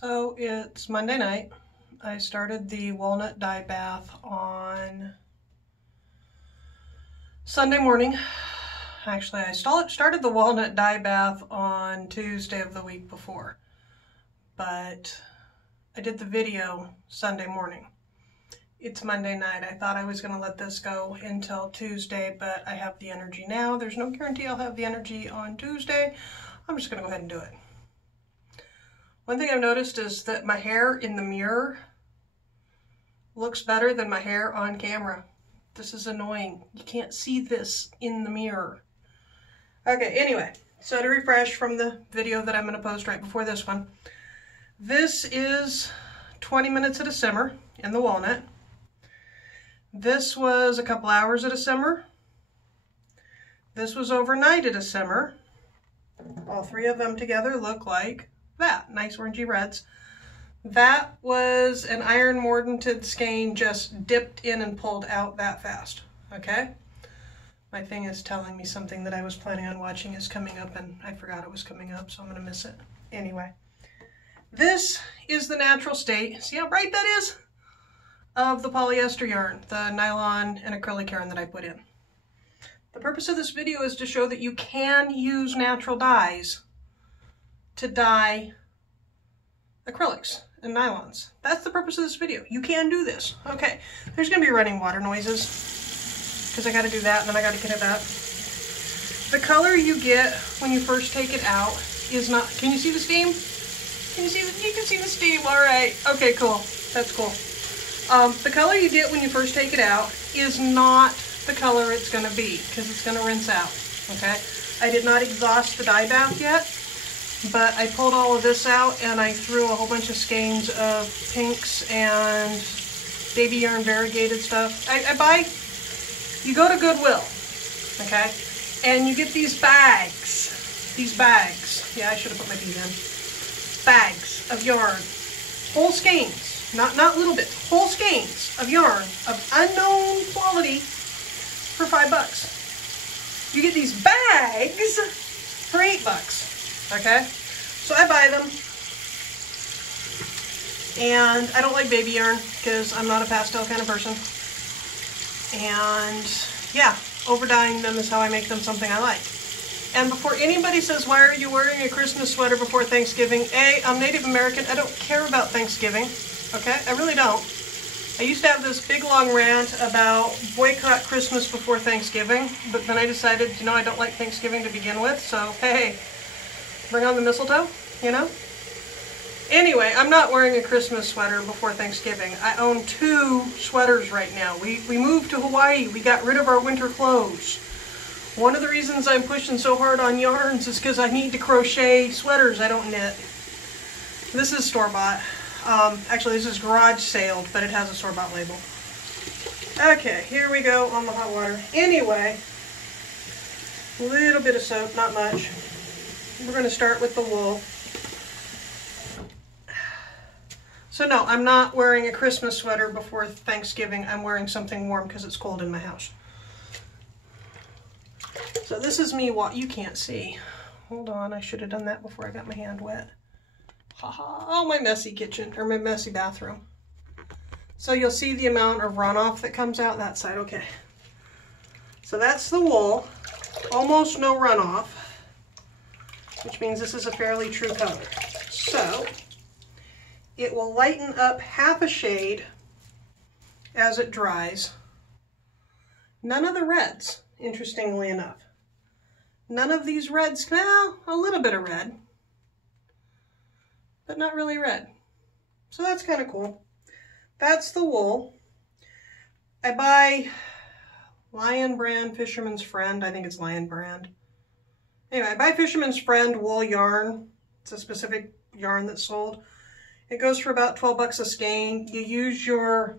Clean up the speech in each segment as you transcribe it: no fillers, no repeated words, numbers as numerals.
So it's Monday night. I started the walnut dye bath on Sunday morning. Actually, I started the walnut dye bath on Tuesday of the week before, but I did the video Sunday morning. It's Monday night. I thought I was going to let this go until Tuesday, but I have the energy now. There's no guarantee I'll have the energy on Tuesday. I'm just going to go ahead and do it. One thing I've noticed is that my hair in the mirror looks better than my hair on camera. This is annoying. You can't see this in the mirror. Okay, anyway, so to refresh from the video that I'm going to post right before this one, this is 20 minutes at a simmer in the walnut. This was a couple hours at a simmer. This was overnight at a simmer. All three of them together look like that, nice orangey reds. That was an iron mordanted skein just dipped in and pulled out that fast, okay? My thing is telling me something that I was planning on watching is coming up and I forgot it was coming up, so I'm gonna miss it. Anyway, this is the natural state, see how bright that is? Of the polyester yarn, the nylon and acrylic yarn that I put in. The purpose of this video is to show that you can use natural dyes to dye acrylics and nylons. That's the purpose of this video. You can do this. Okay, there's gonna be running water noises because I gotta do that and then I gotta get it out. The color you get when you first take it out is not, can you see the steam? Can you see the, you can see the steam, all right. Okay, cool, that's cool. The color you get when you first take it out is not the color it's gonna be because it's gonna rinse out, okay? I did not exhaust the dye bath yet, but I pulled all of this out and I threw a whole bunch of skeins of pinks and baby yarn variegated stuff. I buy, you go to Goodwill, okay, and you get these bags, yeah, I should have put my bead in, bags of yarn, whole skeins, not little bits, whole skeins of yarn of unknown quality for $5. You get these bags for $8. Okay, so I buy them, and I don't like baby yarn because I'm not a pastel kind of person, and yeah, over dyeing them is how I make them something I like. And before anybody says, why are you wearing a Christmas sweater before Thanksgiving? A, I'm Native American, I don't care about Thanksgiving, okay, I really don't. I used to have this big long rant about boycott Christmas before Thanksgiving, but then I decided, you know, I don't like Thanksgiving to begin with, so hey, bring on the mistletoe, you know? Anyway, I'm not wearing a Christmas sweater before Thanksgiving. I own 2 sweaters right now. We moved to Hawaii. We got rid of our winter clothes. One of the reasons I'm pushing so hard on yarns is because I need to crochet sweaters. I don't knit. This is store-bought. Actually, this is garage saled, but it has a store-bought label. Okay, here we go on the hot water. Anyway, a little bit of soap, not much. We're going to start with the wool. So no, I'm not wearing a Christmas sweater before Thanksgiving. I'm wearing something warm because it's cold in my house. So this is me, you can't see. Hold on, I should have done that before I got my hand wet. Haha, oh, my messy kitchen, or my messy bathroom. So you'll see the amount of runoff that comes out that side, okay. So that's the wool, almost no runoff, which means this is a fairly true color. So it will lighten up half a shade as it dries. None of the reds, interestingly enough. None of these reds, well, a little bit of red, but not really red. So that's kind of cool. That's the wool. I buy Lion brand, Fisherman's Friend, I think it's Lion brand. Anyway, I buy Fisherman's Friend wool yarn. It's a specific yarn that's sold. It goes for about 12 bucks a skein. You use your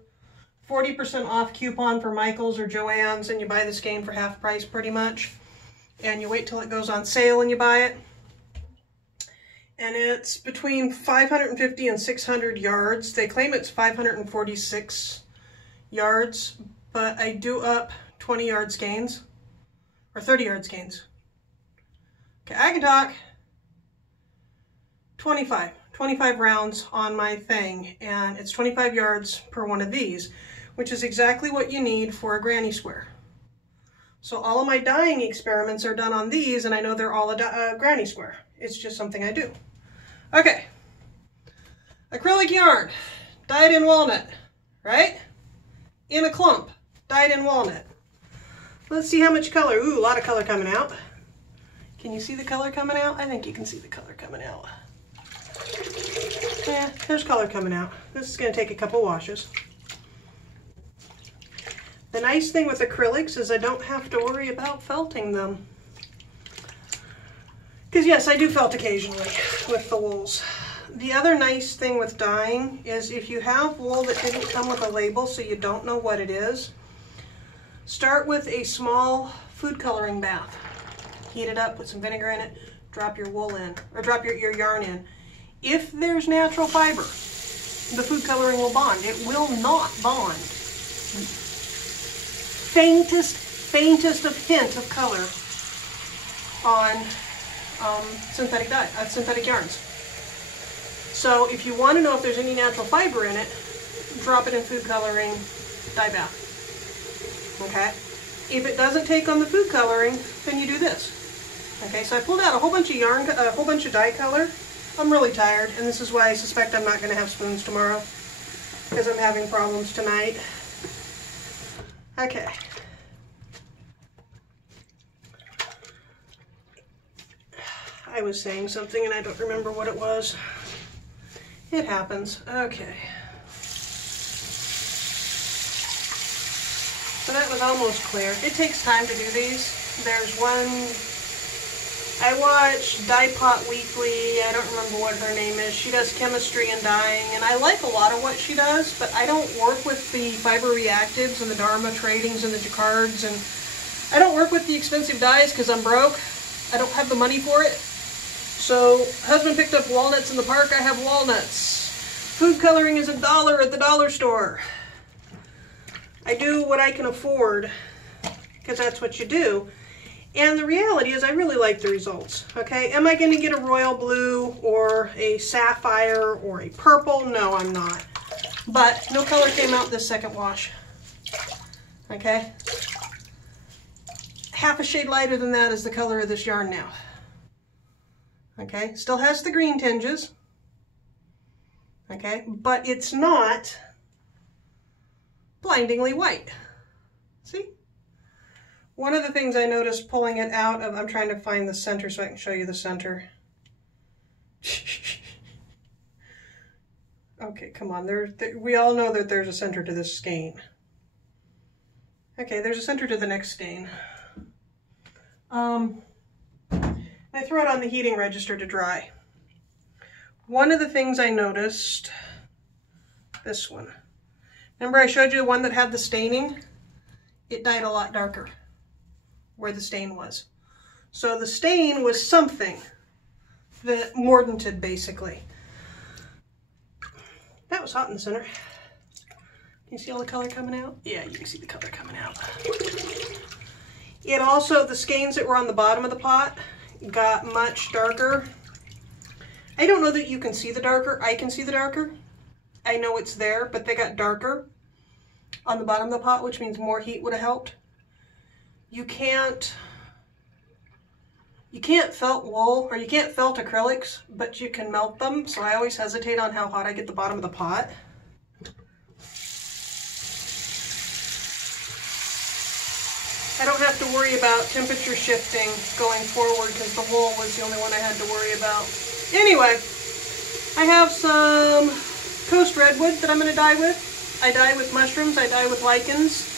40% off coupon for Michael's or Joann's and you buy the skein for half price pretty much. And you wait till it goes on sale and you buy it. And it's between 550 and 600 yards. They claim it's 546 yards, but I do up 20 yard skeins or 30 yard skeins. Okay, I can talk. 25. 25 rounds on my thing, and it's 25 yards per one of these, which is exactly what you need for a granny square. So all of my dyeing experiments are done on these, and I know they're all a granny square. It's just something I do. Okay, acrylic yarn, dyed in walnut, right? In a clump, dyed in walnut. Let's see how much color. Ooh, a lot of color coming out. Can you see the color coming out? I think you can see the color coming out. Yeah, there's color coming out. This is going to take a couple washes. The nice thing with acrylics is I don't have to worry about felting them. Because yes, I do felt occasionally with the wools. The other nice thing with dyeing is if you have wool that didn't come with a label so you don't know what it is, start with a small food coloring bath. Heat it up, put some vinegar in it, drop your wool in, or drop your yarn in. If there's natural fiber, the food coloring will bond. It will not bond. Faintest of hint of color on synthetic yarns. So if you want to know if there's any natural fiber in it, drop it in food coloring dye bath. Okay? If it doesn't take on the food coloring, then you do this. Okay, so I pulled out a whole bunch of yarn, a whole bunch of dye color. I'm really tired, and this is why I suspect I'm not going to have spoons tomorrow, because I'm having problems tonight. Okay. I was saying something and I don't remember what it was. It happens. Okay. So that was almost clear. It takes time to do these. There's one, I watch Dye Pot Weekly. I don't remember what her name is. She does chemistry and dyeing, and I like a lot of what she does, but I don't work with the fiber reactives and the Dharma tradings and the Jacquards, and I don't work with the expensive dyes because I'm broke. I don't have the money for it. So husband picked up walnuts in the park. I have walnuts. Food coloring is $1 at the dollar store. I do what I can afford because that's what you do. And the reality is I really like the results. Okay, am I going to get a royal blue or a sapphire or a purple? No, I'm not. But no color came out this second wash. Okay, half a shade lighter than that is the color of this yarn now. Okay, still has the green tinges. Okay, but it's not blindingly white. See? One of the things I noticed pulling it out of, I'm trying to find the center so I can show you the center. Okay, come on, we all know that there's a center to this skein. Okay, there's a center to the next skein. I throw it on the heating register to dry. One of the things I noticed, this one. Remember I showed you the one that had the staining? It dyed a lot darker where the stain was. So the stain was something that mordanted, basically. That was hot in the center. Can you see all the color coming out? Yeah, you can see the color coming out. It also, the skeins that were on the bottom of the pot got much darker. I don't know that you can see the darker. I can see the darker. I know it's there, but they got darker on the bottom of the pot, which means more heat would have helped. You can't felt wool, or you can't felt acrylics, but you can melt them, so I always hesitate on how hot I get the bottom of the pot. I don't have to worry about temperature shifting going forward because the wool was the only one I had to worry about. Anyway, I have some coast redwood that I'm going to dye with. I dye with mushrooms, I dye with lichens.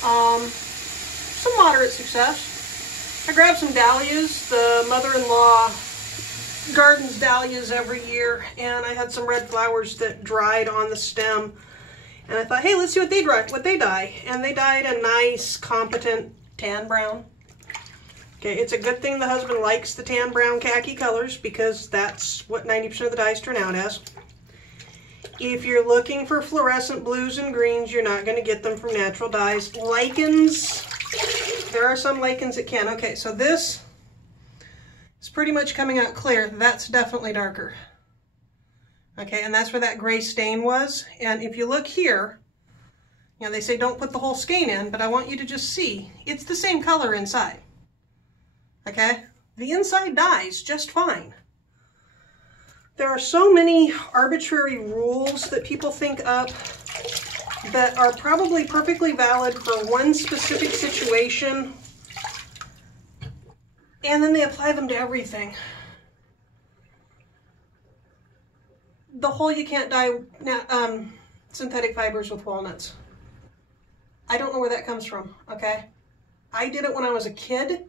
Some moderate success. I grabbed some dahlias. The mother-in-law gardens dahlias every year, and I had some red flowers that dried on the stem. And I thought, hey, let's see what they dye. And they dyed a nice, competent tan brown. Okay, it's a good thing the husband likes the tan brown khaki colors because that's what 90% of the dyes turn out as. If you're looking for fluorescent blues and greens, you're not going to get them from natural dyes. Lichens, there are some lichens that can. Okay, so this is pretty much coming out clear. That's definitely darker. Okay, and that's where that gray stain was. And if you look here, you know, they say don't put the whole skein in, but I want you to just see, it's the same color inside. Okay, the inside dyes just fine. There are so many arbitrary rules that people think up that are probably perfectly valid for one specific situation, and then they apply them to everything. The whole you can't dye synthetic fibers with walnuts. I don't know where that comes from, okay? I did it when I was a kid,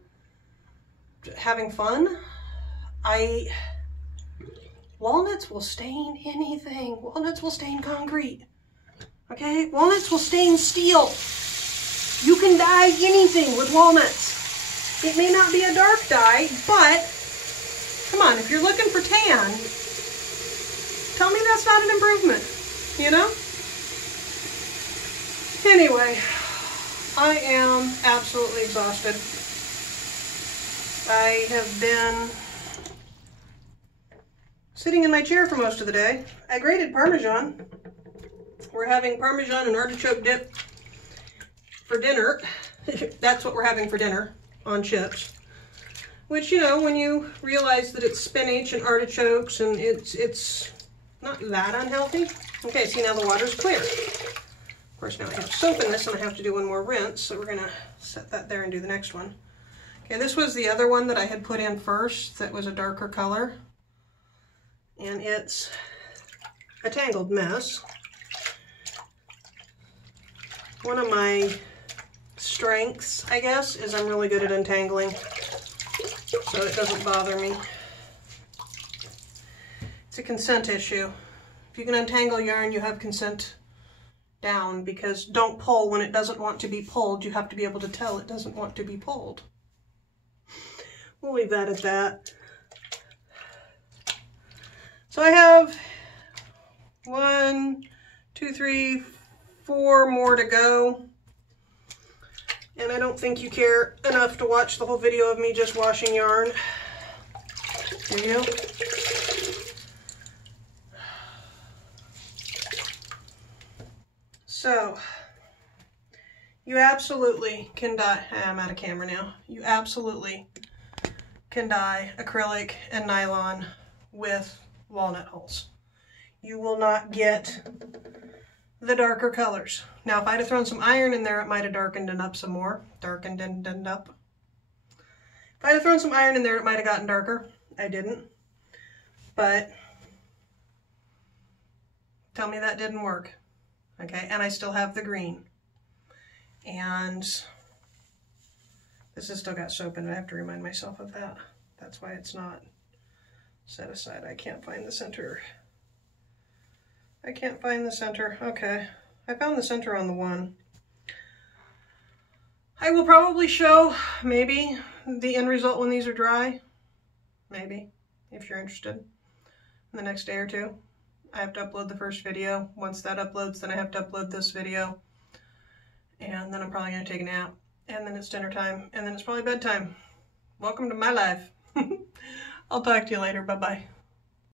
having fun. Walnuts will stain anything. Walnuts will stain concrete, okay? Walnuts will stain steel. You can dye anything with walnuts. It may not be a dark dye, but come on, if you're looking for tan, tell me that's not an improvement, you know? Anyway, I am absolutely exhausted. I have been sitting in my chair for most of the day. I grated Parmesan. We're having Parmesan and artichoke dip for dinner. That's what we're having for dinner, on chips. Which, you know, when you realize that it's spinach and artichokes and it's not that unhealthy. Okay, see, now the water's clear. Of course, now I have soap in this and I have to do one more rinse, so we're gonna set that there and do the next one. Okay, this was the other one that I had put in first that was a darker color. And it's a tangled mess. One of my strengths, I guess, is I'm really good at untangling, so it doesn't bother me. It's a consent issue. If you can untangle yarn, you have consent down, because don't pull when it doesn't want to be pulled. You have to be able to tell it doesn't want to be pulled. We'll leave that at that. So I have 1, 2, 3, 4 more to go. And I don't think you care enough to watch the whole video of me just washing yarn. Do you? So, you absolutely can dye, I'm out of camera now. You absolutely can dye acrylic and nylon with walnut hulls. You will not get the darker colors. Now, if I'd have thrown some iron in there, it might have darkened it up some more. Darkened and up. If I'd have thrown some iron in there, it might have gotten darker. I didn't. But tell me that didn't work. Okay, and I still have the green. And this has still got soap in it. I have to remind myself of that. That's why it's not set aside. I can't find the center. I can't find the center. Okay, I found the center on the one. I will probably show maybe the end result when these are dry. Maybe, if you're interested, in the next day or two. I have to upload the first video. Once that uploads, then I have to upload this video. And then I'm probably gonna take a nap. And then it's dinner time. And then it's probably bedtime. Welcome to my life. I'll talk to you later. Bye-bye.